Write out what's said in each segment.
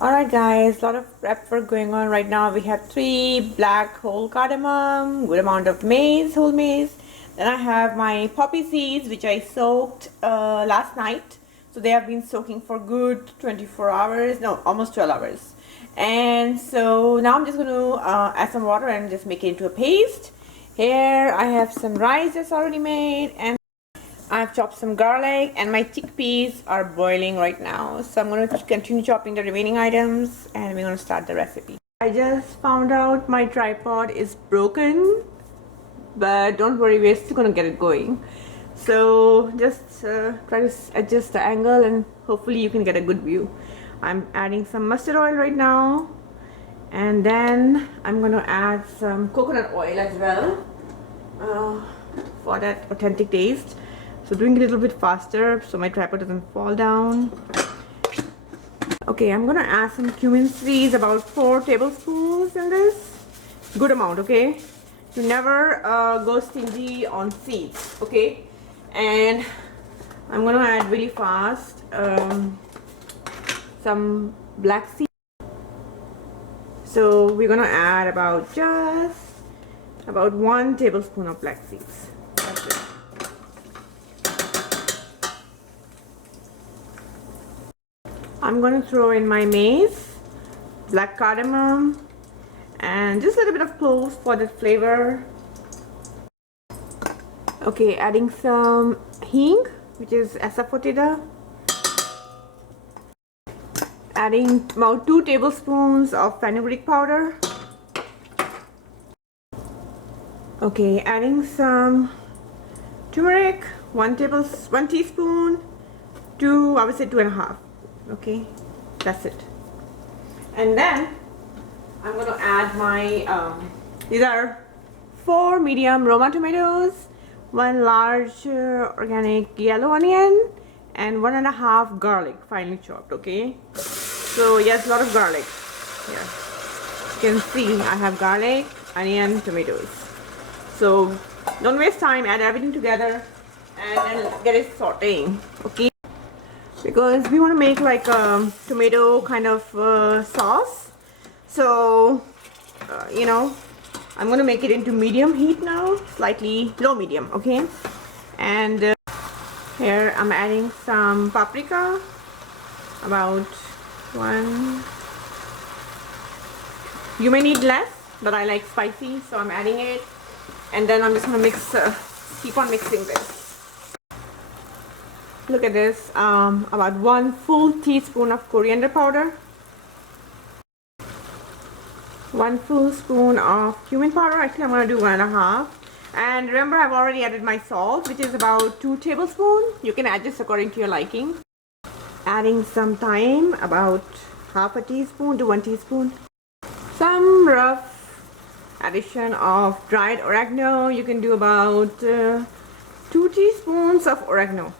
Alright guys, a lot of prep work going on right now. We have 3 black whole cardamom, good amount of maize, whole maize. Then I have my poppy seeds which I soaked last night. So they have been soaking for good 24 hours, no, almost 12 hours. And so now I'm just going to add some water and just make it into a paste. Here I have some rice that's already made, and I've chopped some garlic, and my chickpeas are boiling right now. So I'm going to continue chopping the remaining items and we're going to start the recipe. I just found out my tripod is broken, but don't worry, we're still going to get it going. So just try to adjust the angle and hopefully you can get a good view. I'm adding some mustard oil right now, and then I'm going to add some coconut oil as well for that authentic taste. So doing it a little bit faster so my tripod doesn't fall down. Okay, I'm gonna add some cumin seeds, about 4 tablespoons in this. Good amount, okay? You never go stingy on seeds, okay? And I'm gonna add really fast some black seeds. So we're gonna add about 1 tablespoon of black seeds. That's it. I'm going to throw in my maize, black cardamom, and just a little bit of cloves for the flavor. Okay, adding some hing, which is asafoetida. Adding about 2 tablespoons of fenugreek powder. Okay, adding some turmeric, 1 teaspoon, I would say 2.5. Okay, that's it. And then I'm going to add my these are 4 medium Roma tomatoes, 1 large organic yellow onion, and 1.5 garlic finely chopped. Okay, so yes, a lot of garlic here. You can see I have garlic, onion, tomatoes. So don't waste time, add everything together and then get it sauteing. Okay, because we want to make like a tomato kind of sauce. So you know, I'm going to make it into medium heat now, slightly low medium. Okay, and here I'm adding some paprika, about 1. You may need less, but I like spicy, so I'm adding it. And then I'm just going to mix, keep on mixing this. Look at this, about 1 full teaspoon of coriander powder, 1 full spoon of cumin powder. Actually, I'm going to do 1.5. And remember, I've already added my salt, which is about 2 tablespoons. You can adjust according to your liking. Adding some thyme, about 1/2 teaspoon to 1 teaspoon. Some rough addition of dried oregano. You can do about 2 teaspoons of oregano.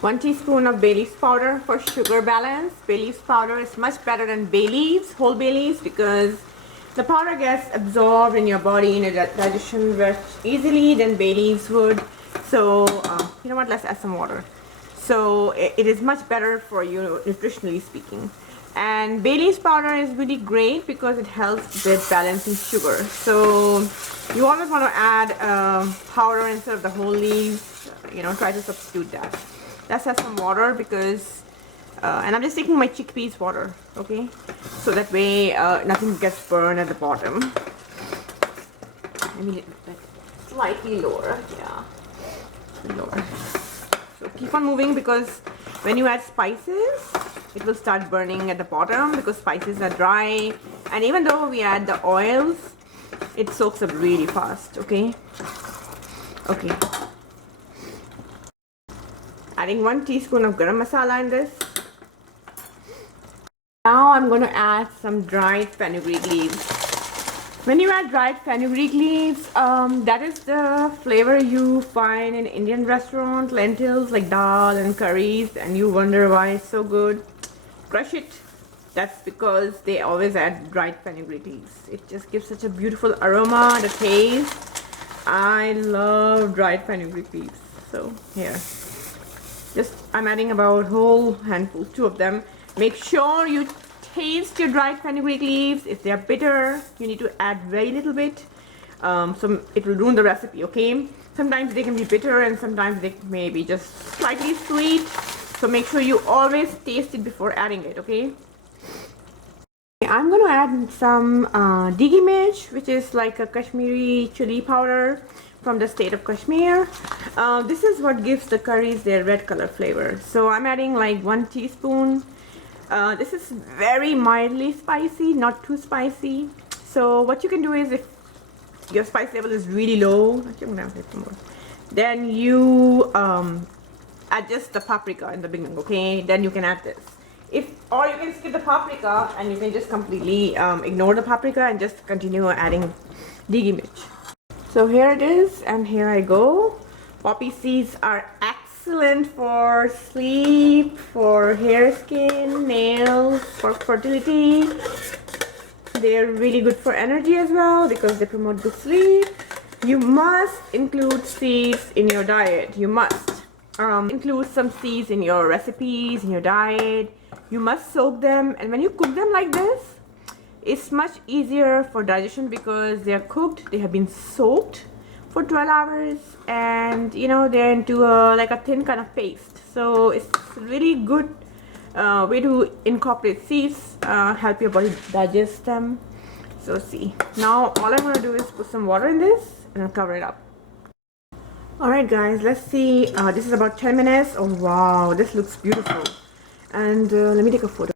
1 teaspoon of bay leaves powder for sugar balance. Bay leaves powder is much better than bay leaves, whole bay leaves, because the powder gets absorbed in your body in a digestion much easily than bay leaves would. So you know what, let's add some water. So it is much better for you nutritionally speaking. And bay leaves powder is really great because it helps with balancing sugar. So you always want to add powder instead of the whole leaves. You know, try to substitute that. Let's add some water because and I'm just taking my chickpeas water, okay, so that way nothing gets burned at the bottom. I mean, slightly lower, yeah, lower. So keep on moving, because when you add spices it will start burning at the bottom because spices are dry, and even though we add the oils, it soaks up really fast. Okay, adding 1 teaspoon of garam masala in this. Now I'm going to add some dried fenugreek leaves. When you add dried fenugreek leaves, that is the flavor you find in Indian restaurants, lentils like dal and curries, and you wonder why it's so good. Crush it. That's because they always add dried fenugreek leaves. It just gives such a beautiful aroma, the taste. I love dried fenugreek leaves. So here, I'm adding about whole handful, 2 of them, Make sure you taste your dried fenugreek leaves. If they are bitter, you need to add very little bit. So it will ruin the recipe, okay? Sometimes they can be bitter and sometimes they may be just slightly sweet. So make sure you always taste it before adding it, okay? I'm going to add some digi mirch, which is like a Kashmiri chili powder from the state of Kashmir. This is what gives the curries their red color flavor. So I'm adding like 1 teaspoon. This is very mildly spicy, not too spicy. So what you can do is, if your spice level is really low, actually I'm gonna add some more, then you adjust the paprika in the beginning, okay? Then you can add this. Or you can skip the paprika and you can just completely ignore the paprika and just continue adding digi mirch. So here it is, and here I go. Poppy seeds are excellent for sleep, for hair, skin, nails, for fertility. They're really good for energy as well because they promote good sleep. You must include seeds in your diet. You must include some seeds in your recipes, in your diet. You must soak them, and when you cook them like this, it's much easier for digestion because they are cooked, they have been soaked for 12 hours, and you know, they're into like a thin kind of paste. So it's really good way to incorporate seeds, help your body digest them. So see, now all I'm going to do is put some water in this and I'll cover it up. Alright guys, let's see. This is about 10 minutes. Oh wow, this looks beautiful. And let me take a photo.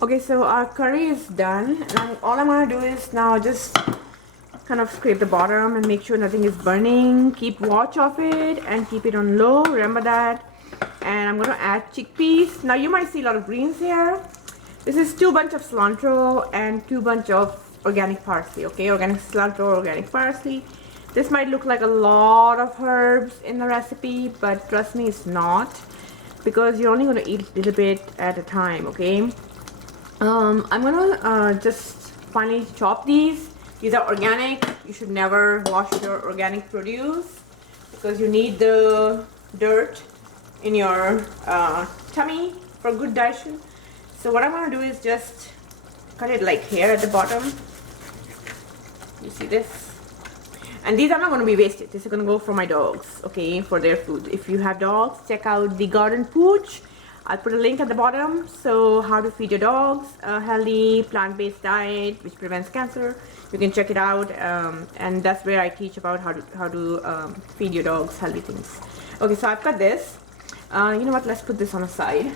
Okay, so our curry is done. And all I'm going to do is now just kind of scrape the bottom and make sure nothing is burning. Keep watch of it and keep it on low. Remember that. And I'm going to add chickpeas. Now you might see a lot of greens here. This is 2 bunch of cilantro and 2 bunch of organic parsley. Okay, organic cilantro, organic parsley. This might look like a lot of herbs in the recipe, but trust me, it's not, because you're only going to eat a little bit at a time. Okay. I'm gonna just finally chop these. These are organic. You should never wash your organic produce because you need the dirt in your tummy for good digestion. So what I'm gonna do is just cut it like here at the bottom. You see this? And these are not going to be wasted. This is going to go for my dogs, okay, for their food. If you have dogs, check out the garden pooch. I'll put a link at the bottom. So how to feed your dogs a healthy plant-based diet which prevents cancer. You can check it out, and that's where I teach about how to feed your dogs healthy things. Okay, so I've cut this. You know what? Let's put this on the side.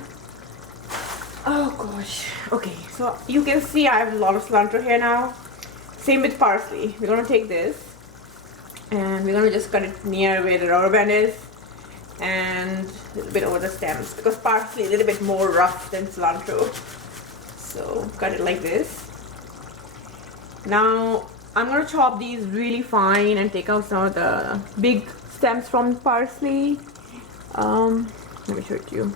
Oh gosh. Okay, so you can see I have a lot of cilantro here now. Same with parsley. We're gonna take this and we're gonna just cut it near where the rubber band is, and a little bit over the stems, because parsley is a little bit more rough than cilantro. So cut it like this. Now I'm gonna chop these really fine and take out some of the big stems from parsley. Let me show it to you.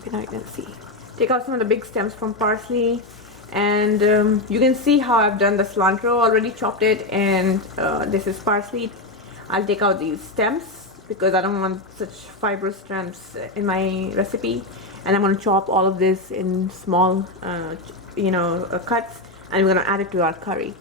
Okay, now you can see. Take out some of the big stems from parsley, and you can see how I've done the cilantro, already chopped it, and this is parsley. I'll take out these stems because I don't want such fibrous stems in my recipe, and I'm going to chop all of this in small cuts, and we're going to add it to our curry.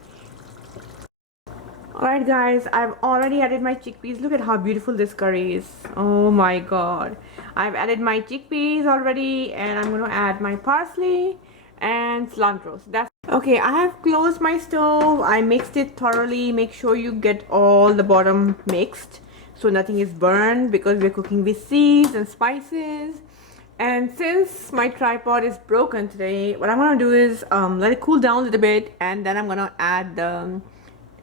Alright guys, I've already added my chickpeas. Look at how beautiful this curry is. Oh my god. I've added my chickpeas already, and I'm going to add my parsley and cilantro. So that's okay. I have closed my stove. I mixed it thoroughly. Make sure you get all the bottom mixed so nothing is burned, because we're cooking with seeds and spices. And since my tripod is broken today, what I'm going to do is let it cool down a little bit, and then I'm going to add the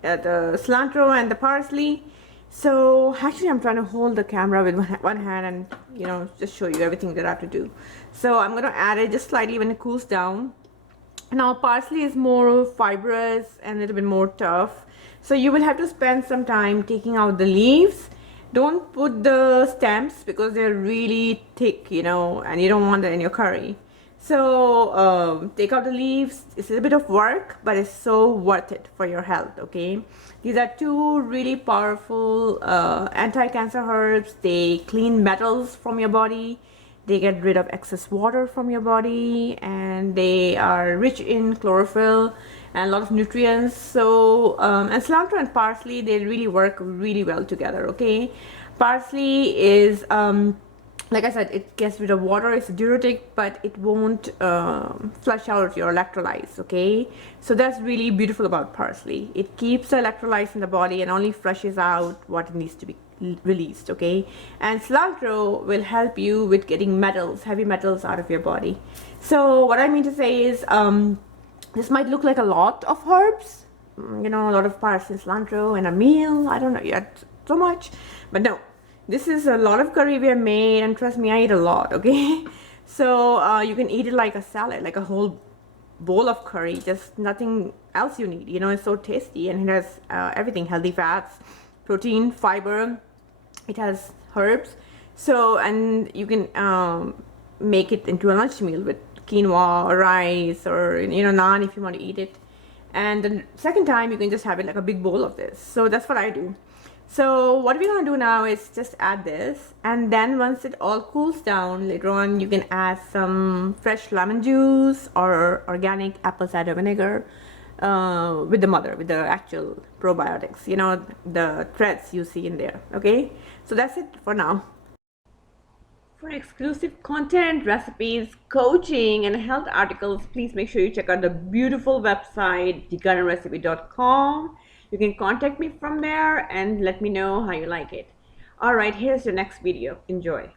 cilantro and the parsley. So actually I'm trying to hold the camera with one hand and just show you everything that I have to do. So I'm going to add it just slightly when it cools down. Now parsley is more fibrous and a little bit more tough, so you will have to spend some time taking out the leaves. Don't put the stems because they're really thick, and you don't want that in your curry. So take out the leaves. It's a little bit of work, but it's so worth it for your health. Okay, these are two really powerful anti-cancer herbs. They clean metals from your body. They get rid of excess water from your body, and they are rich in chlorophyll and a lot of nutrients. So and cilantro and parsley, they really work really well together. Okay, parsley is like I said, it gets rid of water. It's a diuretic, but it won't flush out your electrolytes. Okay, so that's really beautiful about parsley. It keeps the electrolytes in the body and only flushes out what needs to be released. Okay, and cilantro will help you with getting metals, heavy metals out of your body. So what I mean to say is this might look like a lot of herbs, you know, a lot of parsley, cilantro in a meal. I don't know yet so much, but no, this is a lot of curry we have made, and trust me, I eat a lot. Okay, so you can eat it like a salad, like a whole bowl of curry, just nothing else you need. You know, it's so tasty, and it has everything: healthy fats, protein, fiber. It has herbs. So, and you can make it into a lunch meal with quinoa or rice, or, you know, naan if you want to eat it. And the second time you can just have it like a big bowl of this. So that's what I do. So what we're going to do now is just add this, and then once it all cools down, later on you can add some fresh lemon juice or organic apple cider vinegar with the actual probiotics, you know, the threads you see in there. Okay, so that's it for now. For exclusive content, recipes, coaching, and health articles, please make sure you check out the beautiful website, thegardenrecipe.com. You can contact me from there and let me know how you like it. All right, here's your next video. Enjoy.